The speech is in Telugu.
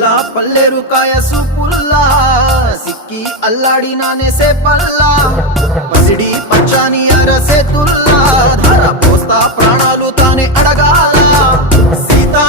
పిల్ల పల్లెరు కాయ సూపుల్లా సిక్కి అల్లాడినానే సేపల్లా పసిడి పచ్చాని అరసేతుల్లా ధర పోస్తా ప్రాణాలు తానే అడగాల సీతా